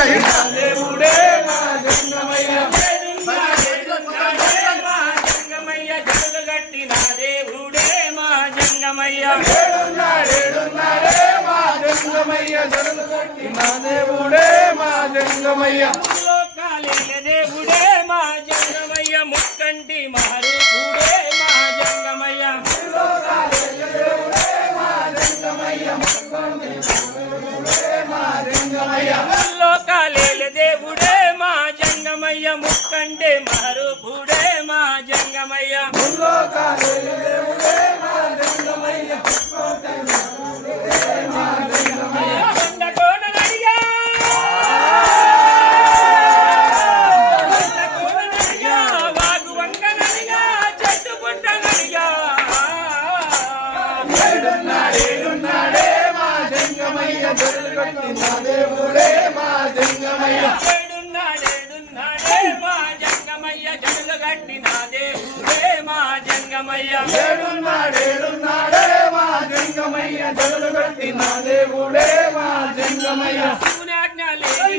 దేవుడే మా జంగమయ్య జగలు గట్టిన దేవుడే మా జంగమయ్య ఏడున్నాడే మా జంగమయ్య జగలు గట్టిన దేవుడే మా జంగమయ్య దేవుడే మా జంగమయ్య ముక్కంటి మహరూపుడే మా జంగమయ్య లోకాలేల దేవుడే మా జంగమయ్య ముక్కంటి మహరూపుడే మా జంగమయ్య దేవుడే మా జంగమయ్య ఏడున్నాడే మా జంగమయ్య జగలు గట్టిన దేవుడే మా జంగమయ్య ఏడున్నాడే మా జంగమయ్య జగలు గట్టిన దేవుడే మా జంగమయ్య శివుని ఆజ్ఞ లేని